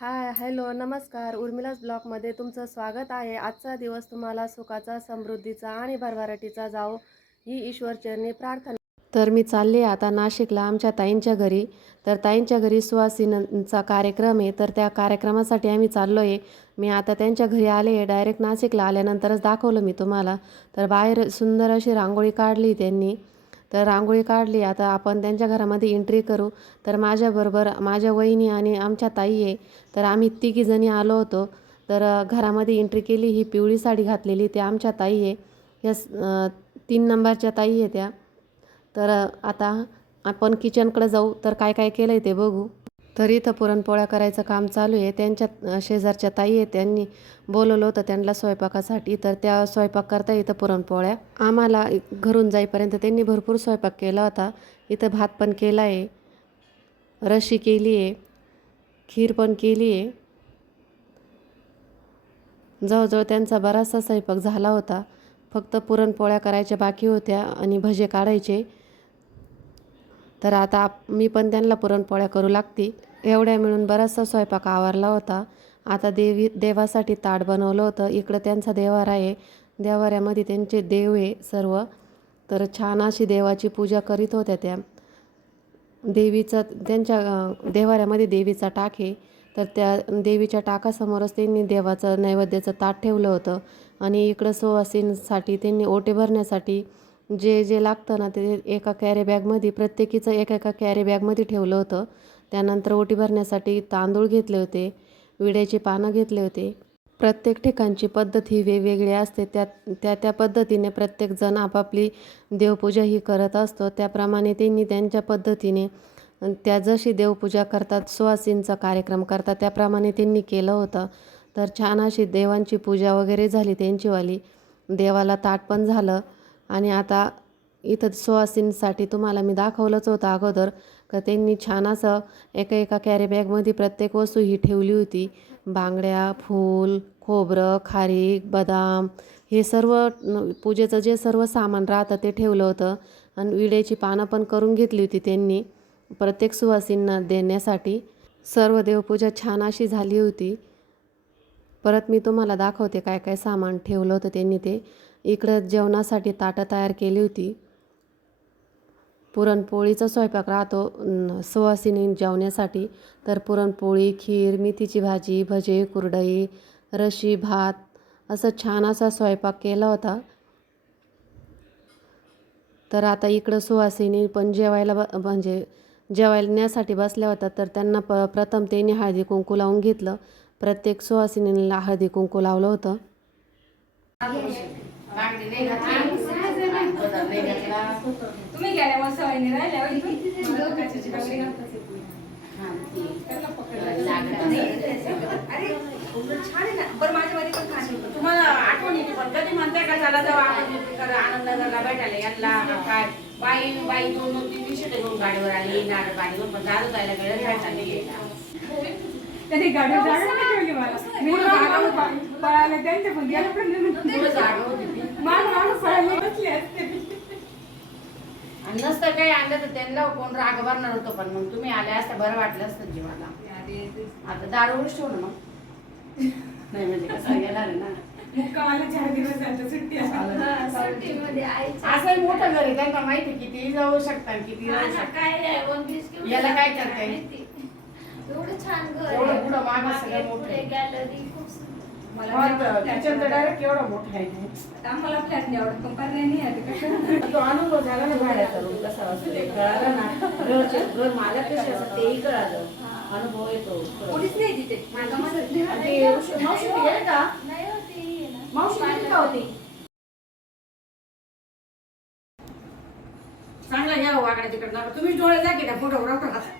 Hi hello नमस्कार. उर्मिलास ब्लॉगमध्ये तुमचं स्वागत आहे. आजचा दिवस तुम्हाला सुखाचा समृद्धीचा आणि भरभराटीचा जाओ ही ईश्वरचरणी प्रार्थना. तर मी चालले आता नाशिकला आमच्या ताईंच्या घरी. तर ताईंच्या घरी सुवासिनचा कार्यक्रम आहे. तर त्या कार्यक्रमासाठी आम्ही चाललो आहे मी आता त्यांच्या घरी आले आहे. डायरेक्ट नाशिकला आल्यानंतरच दाखवलं मी तुम्हाला. तर बाहेर सुंदर अशी रांगोळी काढली त्यांनी. तर रांगोळी काढली. आता आपण त्यांच्या घरामध्ये एंट्री करू. तर माझ्याबरोबर माझ्या वहिनी आणि आमच्या ताई आहे. तर आम्ही तिघीजणी आलो होतो. तर घरामध्ये एंट्री केली. ही पिवळी साडी घातलेली ते आमच्या ताई आहे. या तीन नंबरच्या ताई आहे त्या. तर आता आपण किचनकडे जाऊ. तर काय काय केलं आहे ते बघू. तर इथं पुरणपोळ्या करायचं काम चालू आहे. त्यांच्या शेजारच्या ताई आहे त्यांनी बोलवलं होतं त्यांना स्वयंपाकासाठी. तर त्या स्वयंपाक करता इथं पुरणपोळ्या. आम्हाला घरून जाईपर्यंत त्यांनी भरपूर स्वयंपाक केला होता. इथं भात पण केला आहे. रशी केली आहे. खीर पण केली आहे. जवळजवळ त्यांचा बराचसा स्वयंपाक झाला होता. फक्त पुरणपोळ्या करायच्या बाकी होत्या आणि भजे काढायचे. तर आता मी पण त्यांना पुरणपोळ्या करू लागते. एवढ्या मिळून बराचसा स्वयंपाक आवरला होता. आता देवी देवासाठी ताट बनवलं होतं. इकडं त्यांचा देवार आहे. देवाऱ्यामध्ये त्यांचे देव आहे सर्व. तर छान अशी देवाची पूजा करीत होत्या त्या. देवीचं त्यांच्या देवाऱ्यामध्ये देवीचा टाक आहे. तर त्या देवीच्या टाकासमोरच त्यांनी देवाचं नैवेद्याचं ताट ठेवलं होतं. आणि इकडं सुवासींसाठी त्यांनी ओटे भरण्यासाठी जे जे लागतं ना ते एका कॅरी बॅगमध्ये प्रत्येकीचं एका एका कॅरी बॅगमध्ये ठेवलं होतं. त्यानंतर ओटी भरण्यासाठी तांदूळ घेतले होते विड्याची पानं घेतले होते. प्रत्येक ठिकाणची पद्धत ही वेगवेगळी असते. त्या त्या त्या पद्धतीने प्रत्येकजण आपापली देवपूजा ही करत असतो. त्याप्रमाणे त्यांनी त्यांच्या पद्धतीने त्या जशी देवपूजा करतात सुवासींचा कार्यक्रम करतात त्याप्रमाणे त्यांनी केलं होतं. तर छान अशी देवांची पूजा वगैरे झाली त्यांचीवाली. देवाला ताट पण झालं. आणि आता इथं सुवासींसाठी तुम्हाला मी दाखवलंच होतं अगोदर का त्यांनी छान असं एका एका कॅरीबॅगमध्ये प्रत्येक वस्तू ही ठेवली होती. बांगड्या फूल खोबरं खारीक बदाम हे सर्व पूजेचं जे सर्व सामान राहतं ते ठेवलं होतं. आणि विड्याची पानं पण करून घेतली होती त्यांनी प्रत्येक सुवासींना देण्यासाठी. सर्व देवपूजा छान अशी झाली होती. परत मी तुम्हाला दाखवते काय काय सामान ठेवलं होतं त्यांनी ते. इकडं जेवणासाठी ताटं तयार केली होती. पुरणपोळीचा स्वयंपाक राहतो सुवासिनी जेवण्यासाठी. तर पुरणपोळी खीर मेथीची भाजी भजे कुरडई रशी भात असं छान असा स्वयंपाक केला होता. तर आता इकडं सुवासिनी पण जेवायला ब म्हणजे जेवायण्यासाठी बसल्या होत्या. तर त्यांना प प्रथम त्यांनी हळदी कुंकू लावून घेतलं. प्रत्येक सुवासिनीला हळदी कुंकू लावलं होतं. तुम्ही गेल्या मग सवयीने राहिल्या होय इथून? मला तर काचेची बांगडी घालतात येत नाही. त्याला पकडलं. अरे, उलट छान आहे ना. बरं, माझ्यावाली पण छान आहे. तुम्हाला आठवण येते पण कधी म्हणताय का चला जाऊ आपण आनंदनगरला भेटायला यांना काय बाई बाई दोन दोन तीन दिवशी घेऊन गाडीवर आली नारळ गाडीवर पण दारू जायला त्यांनी गाडी जागा नाही ठेवली मला. मी जागा होती. पळायला त्यांच्या पण गेलं पण आणि नसतं काही आणलं तर त्यांना कोण राग भरणार होतं पण मग तुम्ही आले असतं बरं वाटलं असतं जीवाला. आता दारू ठेवू ना मग. नाही म्हणजे कसं येणार आहे ना. असं मोठं घर आहे त्यांना माहिती किती जाऊ शकतात किती याला काय. एवढं छान घर एवढं. पुढं मागं सगळं मोठं. गॅलरी डायरेक्ट एवढं मोठं आहे आम्हाला फ्लॅट नाही आवडत नाही तो अनुभव झाला ना भाड्याचा रूम कसा असतो ते कळालं ना. घरचे घर मालक कसे असतात तेही कळालं. अनुभव येतो. कोणीच नाही तिथे. मावशी गेले का? ना. मावशी गेली का होती? चांगला या वाकडा तिकडे नका. तुम्ही डोळे जा की त्या फोटोग्राफर फोटोग्राफर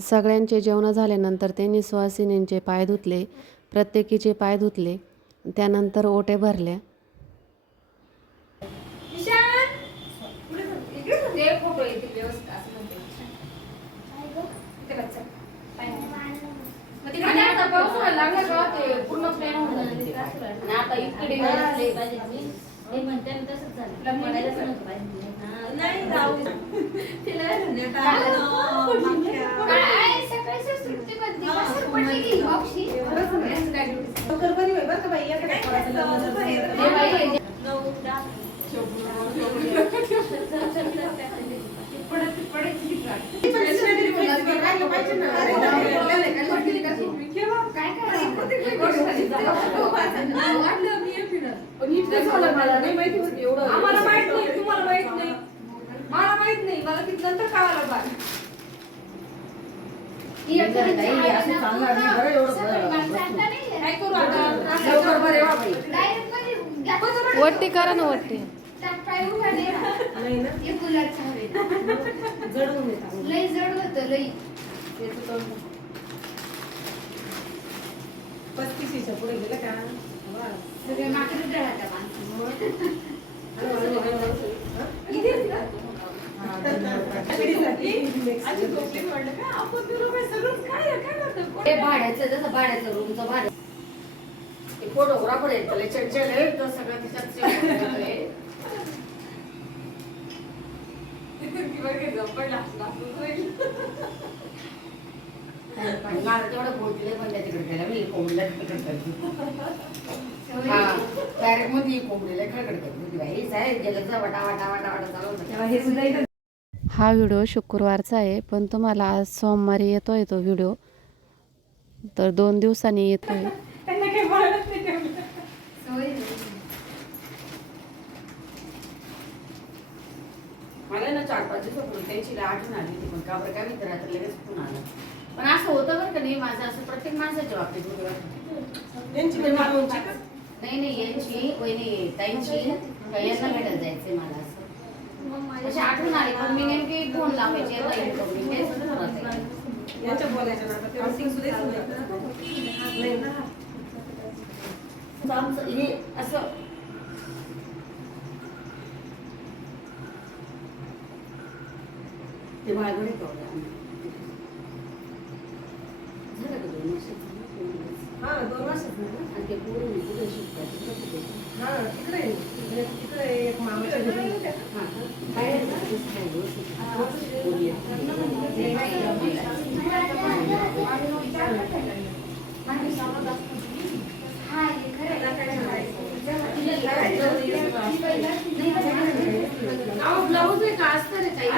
सगळ्यांचे जेवण झाल्यानंतर त्यांनी सुहासिनींचे पाय धुतले प्रत्येकीचे पाय धुतले त्यानंतर ओटे भरल्या ईशान पुढे जा. इकडे जा. ते फोटो येतील व्यवस्थित असं म्हणते. इकडे बघ, चल. पाय नाही. मग तिकडे आणि आता जा. पावसाळा लागला का ते पूर्ण प्लॅन होऊन जाते ते. आणि आता इकडे असले पाहिजे मी ते म्हणते ना तसंच झालं पडायलाच नव्हतं पाहिजे नाही जाऊ तिला काय सकाळी सुट्टी बनते कसं पडली गेली मावशी लवकर बरी होईल बरं का बाई एखाद्या पोराचं लग्न झालं. हे बाई, हे जे- नऊ, दहा. झालं मला नाही माहिती होतं एवढं. आम्हाला माहीत नाही तुम्हाला माहीत नाही. मला माहीत नाही मला किती नंतर कळालं बा. काय करू आता? बाई. वट्टी करा ना वट्टी. लई जड होतं लई. पस्तीसच्या पुढे गेलं का. सगळे राहतात. हा? येते? हे भाड्याचं जसं भाड्याचं रूमचं भाडं ते फोटोग्राफर आहे त्याला चंचल आहे तो सगळं तिच्यात मला तेवढं बोलले पण त्या तिकडे गेला मी कोंबडीला खडखड करते. हा डायरेक्टमध्ये कोंबडीला खडखड करते. बाई साहेब गेलं तर वाटा वाटा वाटा वाटा चालू होतं. तेव्हा हे सुद्धा इथं हा व्हिडिओ शुक्रवारचा आहे पण तुम्हाला आज सोमवारी येतो आहे तो व्हिडिओ. तर दोन दिवसांनी येतो आहे. मला ना चार पाच दिवसापूर्वी त्यांची आठवण आली होती पण का बरं काय मित्र आता लगेच फोन आला. पण असं होतं बरं का नाही माझं असं प्रत्येक माणसाच्या बाबतीत होतं म्हणजे का? नाही नाही यांची वहिनी ताईंची यांना भेटायला जायचंय मला असं अशी आठवण आली पण मी नेमकी फोन लावायची आता इकडं मी तेच म्हणत आहे. यांच्या बोलायच्या ना आता तेव्हा सिंग सुद्धा येत नव्हतं. नाही ना तर आमचं हे असं ते बाळगडे प्रॉब्लेम झालं का दोन वर्षाचं? दोन वर्ष. हा दोन ना आणि ते पोरं मी कुठे शिकतात तिकडे कुठे? हा तिकडे आहे. तिकडे तिकडे एक मामाच्या घरी हा का? काय ब्लाऊज आहे काही?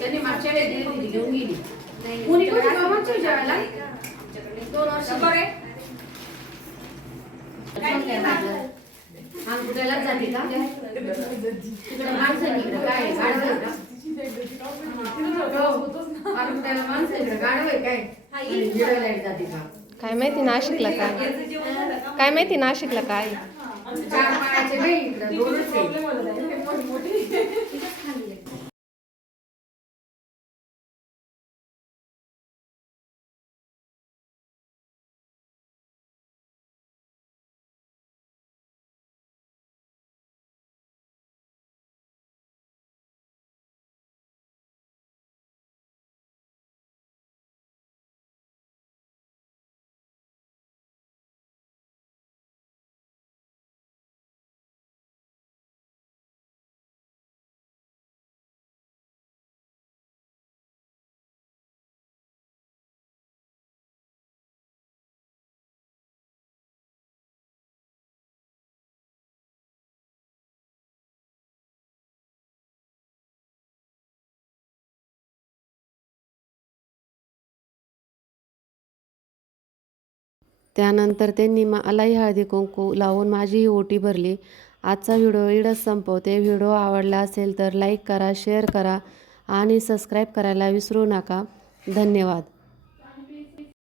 त्यांनी मागच्या वेळेस दिली होती, घेऊन गेली. कोणी कोणी मामाच्या जेवायला? दोन वर्ष बरे अंगुठ्यालाच जाते का? तिकडे माणसं इकडे काय आहे? काय? आणि गिळायला जाते का? काय माहिती नाशिकला काय? काय माहिती नाशिकला काय? त्यानंतर त्यांनी मलाही हळदी कुंकू लावून माझीही ओटी भरली. आजचा व्हिडिओ इडच संपवते. व्हिडिओ आवडला असेल तर लाईक करा शेअर करा आणि सबस्क्राईब करायला विसरू नका. धन्यवाद.